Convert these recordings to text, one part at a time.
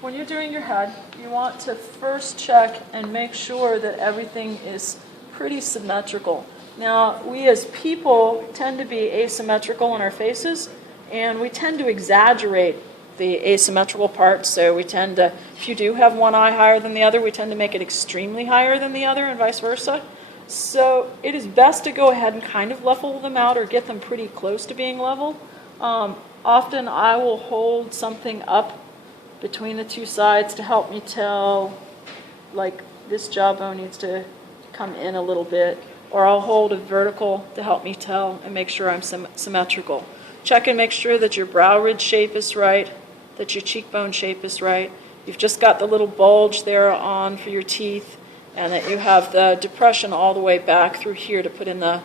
when you're doing your head, you want to first check and make sure that everything is pretty symmetrical. Now, we as people tend to be asymmetrical in our faces, and we tend to exaggerate the asymmetrical parts. So we tend to, if you do have one eye higher than the other, we tend to make it extremely higher than the other and vice versa. So it is best to go ahead and kind of level them out or get them pretty close to being level. Often I will hold something up between the two sides to help me tell, like this jawbone needs to come in a little bit, or I'll hold a vertical to help me tell and make sure I'm symmetrical. Check and make sure that your brow ridge shape is right, that your cheekbone shape is right. You've just got the little bulge there on for your teeth, and that you have the depression all the way back through here to put in the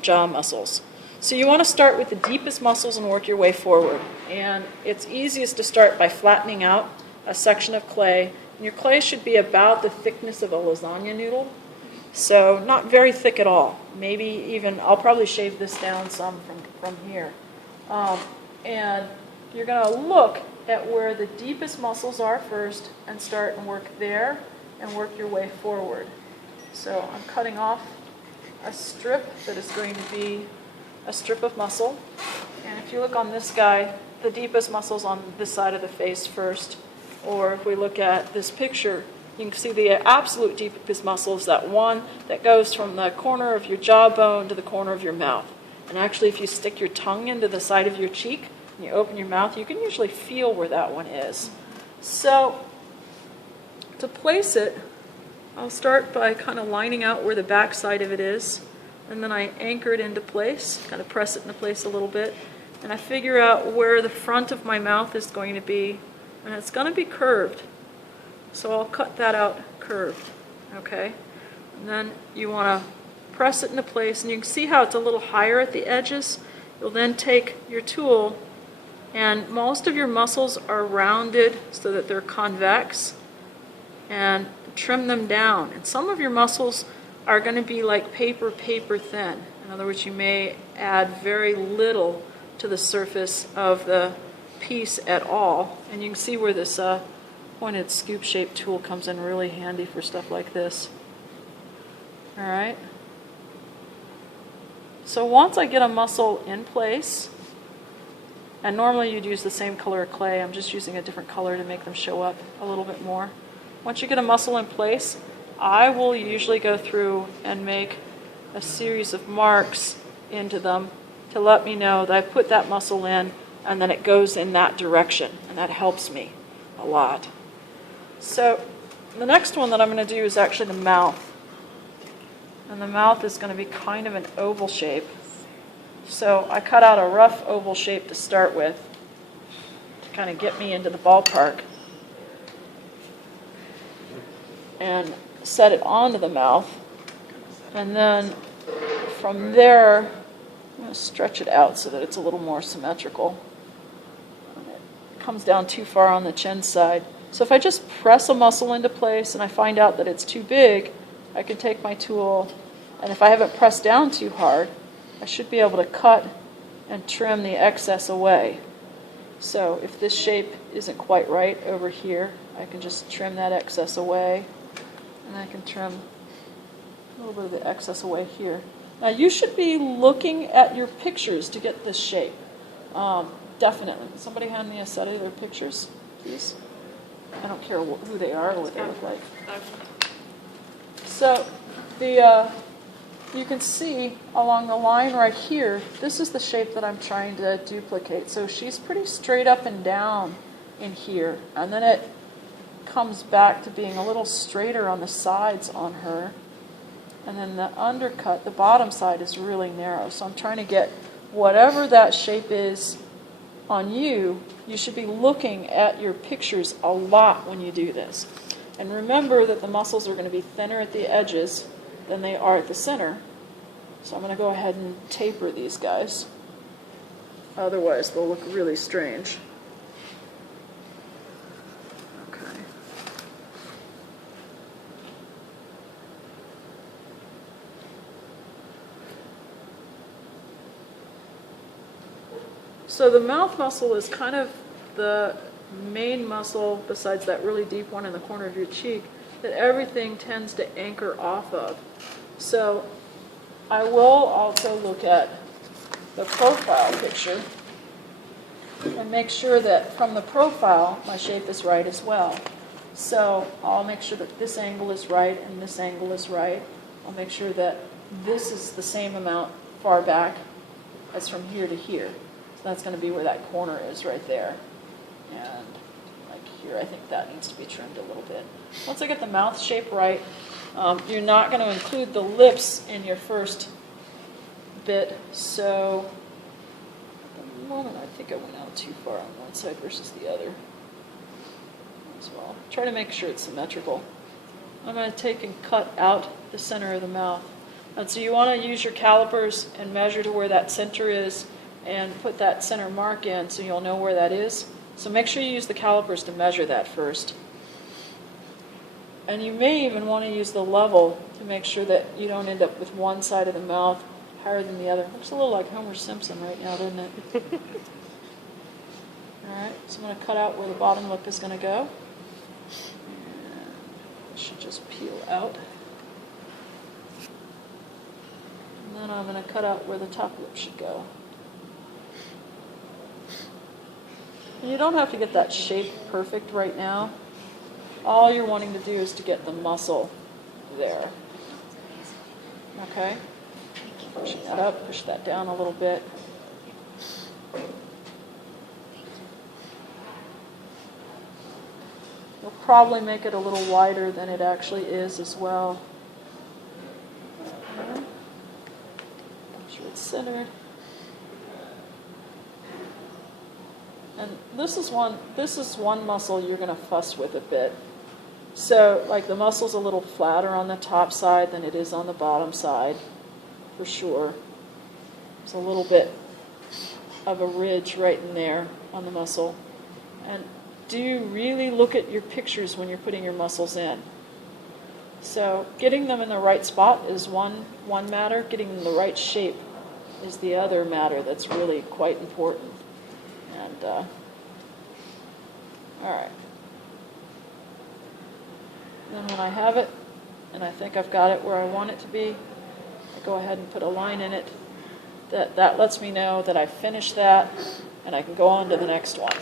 jaw muscles. So you want to start with the deepest muscles and work your way forward. And it's easiest to start by flattening out a section of clay. And your clay should be about the thickness of a lasagna noodle. So not very thick at all. Maybe even, I'll probably shave this down some from here. And you're going to look at where the deepest muscles are first and start and work there and work your way forward. So I'm cutting off a strip that is going to be a strip of muscle. And if you look on this guy, the deepest muscle's on this side of the face first. Or if we look at this picture, you can see the absolute deepest muscle is that one that goes from the corner of your jawbone to the corner of your mouth. And actually, if you stick your tongue into the side of your cheek and you open your mouth, you can usually feel where that one is. So to place it, I'll start by kind of lining out where the back side of it is. And then I anchor it into place, kind of press it into place a little bit. And I figure out where the front of my mouth is going to be. And it's going to be curved. So I'll cut that out curved, okay? And then you want to press it into place. And you can see how it's a little higher at the edges. You'll then take your tool, and most of your muscles are rounded so that they're convex, and trim them down. And some of your muscles are going to be like paper thin. In other words, you may add very little to the surface of the piece at all. And you can see where this pointed scoop-shaped tool comes in really handy for stuff like this. All right. So once I get a muscle in place, and normally you'd use the same color of clay, I'm just using a different color to make them show up a little bit more. Once you get a muscle in place, I will usually go through and make a series of marks into them to let me know that I put that muscle in and then it goes in that direction, and that helps me a lot. So the next one that I'm going to do is actually the mouth. And the mouth is going to be kind of an oval shape. So I cut out a rough oval shape to start with to kind of get me into the ballpark. And set it onto the mouth. And then from there, I'm going to stretch it out so that it's a little more symmetrical. It comes down too far on the chin side. So if I just press a muscle into place and I find out that it's too big, I can take my tool, and if I haven't pressed down too hard, I should be able to cut and trim the excess away. So if this shape isn't quite right over here, I can just trim that excess away, and I can trim a little bit of the excess away here. Now you should be looking at your pictures to get this shape. Definitely. Somebody hand me a set of their pictures, please. I don't care who they are or what they look like. So you can see along the line right here, this is the shape that I'm trying to duplicate. So she's pretty straight up and down in here. And then it comes back to being a little straighter on the sides on her. And then the undercut, the bottom side, is really narrow. So I'm trying to get whatever that shape is on you. You should be looking at your pictures a lot when you do this. And remember that the muscles are going to be thinner at the edges than they are at the center. So I'm going to go ahead and taper these guys. Otherwise, they'll look really strange. Okay. So the mouth muscle is kind of the main muscle, besides that really deep one in the corner of your cheek, that everything tends to anchor off of. So I will also look at the profile picture and make sure that from the profile my shape is right as well. So I'll make sure that this angle is right and this angle is right. I'll make sure that this is the same amount far back as from here to here. So that's going to be where that corner is right there. And like here, I think that needs to be trimmed a little bit. Once I get the mouth shape right, you're not going to include the lips in your first bit. So at the moment, I think I went out too far on one side versus the other as well. Try to make sure it's symmetrical. I'm going to take and cut out the center of the mouth. And so you want to use your calipers and measure to where that center is and put that center mark in so you'll know where that is. So make sure you use the calipers to measure that first. And you may even want to use the level to make sure that you don't end up with one side of the mouth higher than the other. Looks a little like Homer Simpson right now, doesn't it? Alright, so I'm going to cut out where the bottom lip is going to go. And it should just peel out. And then I'm going to cut out where the top lip should go. And you don't have to get that shape perfect right now. All you're wanting to do is to get the muscle there. Okay? Pushing that up, push that down a little bit. You'll probably make it a little wider than it actually is as well. Okay. Make sure it's centered. And this is one muscle you're going to fuss with a bit. So, like the muscle's a little flatter on the top side than it is on the bottom side, for sure. There's a little bit of a ridge right in there on the muscle. And do really look at your pictures when you're putting your muscles in. So, getting them in the right spot is one matter. Getting them the right shape is the other matter that's really quite important. And, all right. Then when I have it, and I think I've got it where I want it to be, I go ahead and put a line in it. That lets me know that I've finished that, and I can go on to the next one.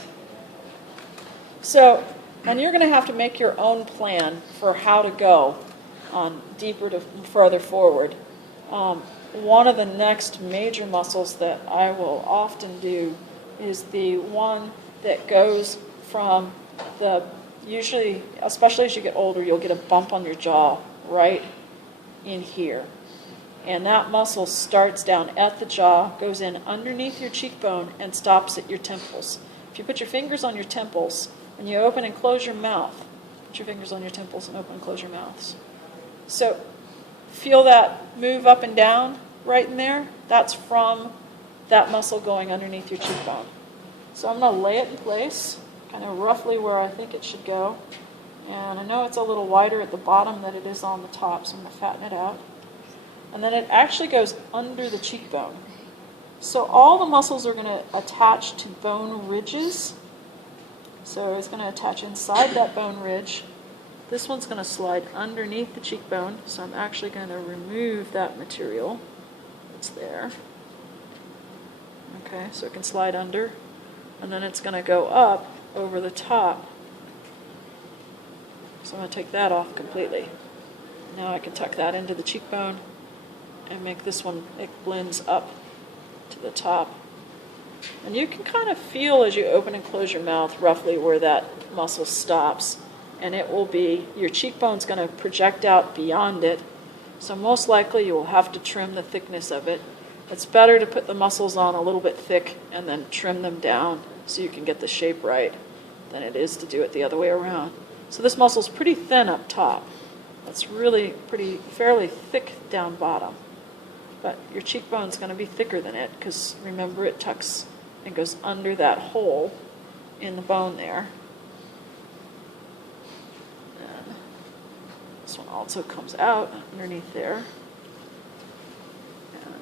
So, and you're going to have to make your own plan for how to go on deeper to further forward. One of the next major muscles that I will often do is the one that goes from the, usually, especially as you get older, you'll get a bump on your jaw right in here. And that muscle starts down at the jaw, goes in underneath your cheekbone, and stops at your temples. If you put your fingers on your temples, when you open and close your mouth, put your fingers on your temples and open and close your mouths. So feel that move up and down right in there? That's from that muscle going underneath your cheekbone. So I'm going to lay it in place, kind of roughly where I think it should go. And I know it's a little wider at the bottom than it is on the top, so I'm going to fatten it out. And then it actually goes under the cheekbone. So all the muscles are going to attach to bone ridges. So it's going to attach inside that bone ridge. This one's going to slide underneath the cheekbone, so I'm actually going to remove that material that's there. Okay, so it can slide under, and then it's going to go up over the top. So I'm going to take that off completely. Now I can tuck that into the cheekbone and make this one, it blends up to the top. And you can kind of feel as you open and close your mouth roughly where that muscle stops. And it will be, your cheekbone's going to project out beyond it. So most likely you will have to trim the thickness of it. It's better to put the muscles on a little bit thick and then trim them down so you can get the shape right than it is to do it the other way around. So this muscle's pretty thin up top. It's really fairly thick down bottom. But your cheekbone's going to be thicker than it because remember it tucks and goes under that hole in the bone there. And this one also comes out underneath there. And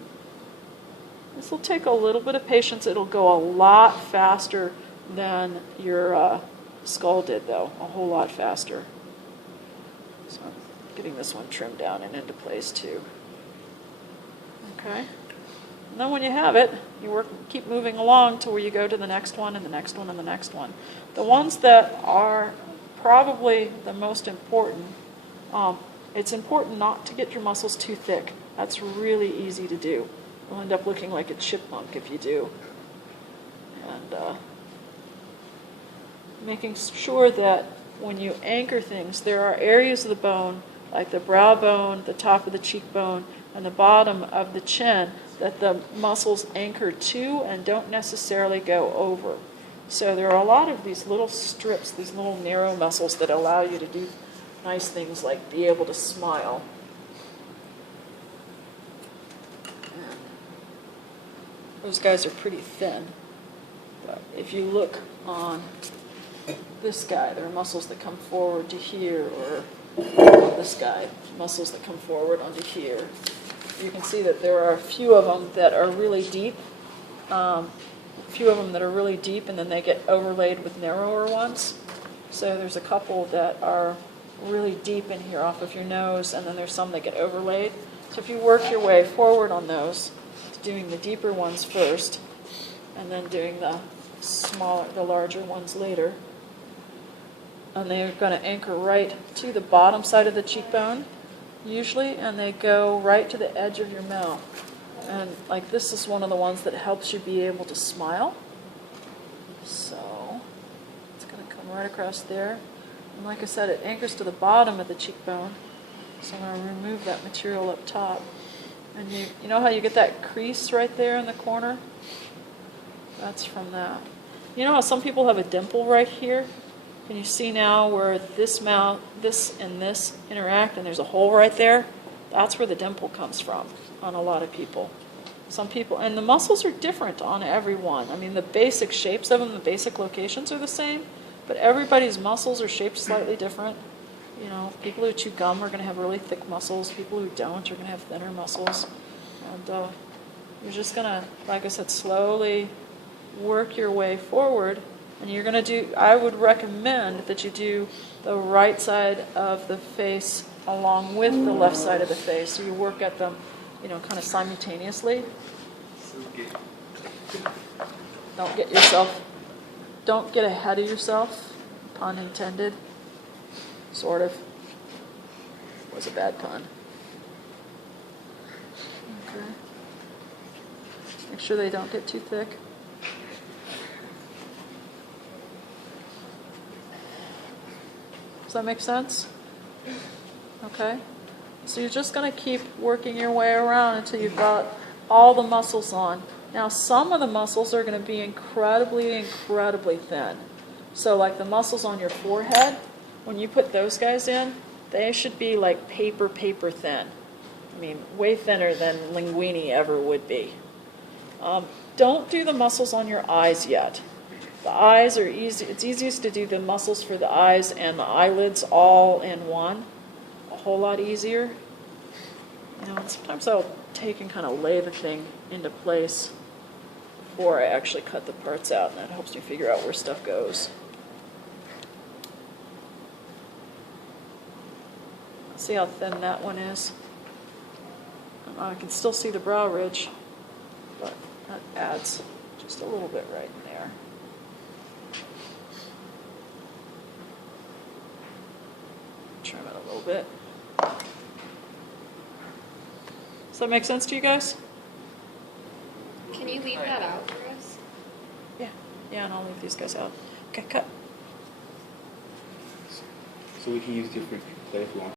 this will take a little bit of patience. It'll go a lot faster than your skull did, though, a whole lot faster. So I'm getting this one trimmed down and into place too. Okay. And then when you have it, you keep moving along to where you go to the next one and the next one and the next one. The ones that are probably the most important, it's important not to get your muscles too thick. That's really easy to do. You'll end up looking like a chipmunk if you do. And making sure that when you anchor things, there are areas of the bone, like the brow bone, the top of the cheekbone, and the bottom of the chin, that the muscles anchor to and don't necessarily go over. So there are a lot of these little strips, these little narrow muscles that allow you to do nice things like be able to smile. And those guys are pretty thin. But if you look on this guy, there are muscles that come forward to here, or this guy, muscles that come forward onto here. You can see that there are a few of them that are really deep, and then they get overlaid with narrower ones. So there's a couple that are really deep in here off of your nose, and then there's some that get overlaid. So if you work your way forward on those, doing the deeper ones first, and then doing the larger ones later, and they're going to anchor right to the bottom side of the cheekbone, usually, and they go right to the edge of your mouth. And like this is one of the ones that helps you be able to smile. So it's going to come right across there. And like I said, it anchors to the bottom of the cheekbone. So I'm going to remove that material up top. And you know how you get that crease right there in the corner? That's from that. You know how some people have a dimple right here? Can you see now where this and this interact, and there's a hole right there? That's where the dimple comes from on a lot of people. Some people, and the muscles are different on everyone. I mean, the basic shapes of them, the basic locations are the same, but everybody's muscles are shaped slightly different. You know, people who chew gum are going to have really thick muscles. People who don't are going to have thinner muscles. And you're just going to, like I said, slowly work your way forward. And you're going to do, I would recommend that you do the right side of the face along with the left side of the face. So you work at them, you know, kind of simultaneously. Don't get ahead of yourself, pun intended. Sort of. Was a bad pun. Okay. Make sure they don't get too thick. Does that make sense? Okay. So you're just going to keep working your way around until you've got all the muscles on. Now, some of the muscles are going to be incredibly, incredibly thin. So like the muscles on your forehead, when you put those guys in, they should be like paper thin. I mean, way thinner than linguine ever would be. Don't do the muscles on your eyes yet. The eyes are easy. It's easiest to do the muscles for the eyes and the eyelids all in one. A whole lot easier. You know, and sometimes I'll take and kind of lay the thing into place before I actually cut the parts out, and that helps me figure out where stuff goes. See how thin that one is? I can still see the brow ridge, but that adds just a little bit right in there. Trim it a little bit. Does that make sense to you guys? Can you leave that out for us? Yeah, and I'll leave these guys out. Okay, cut. So we can use different clay if we want.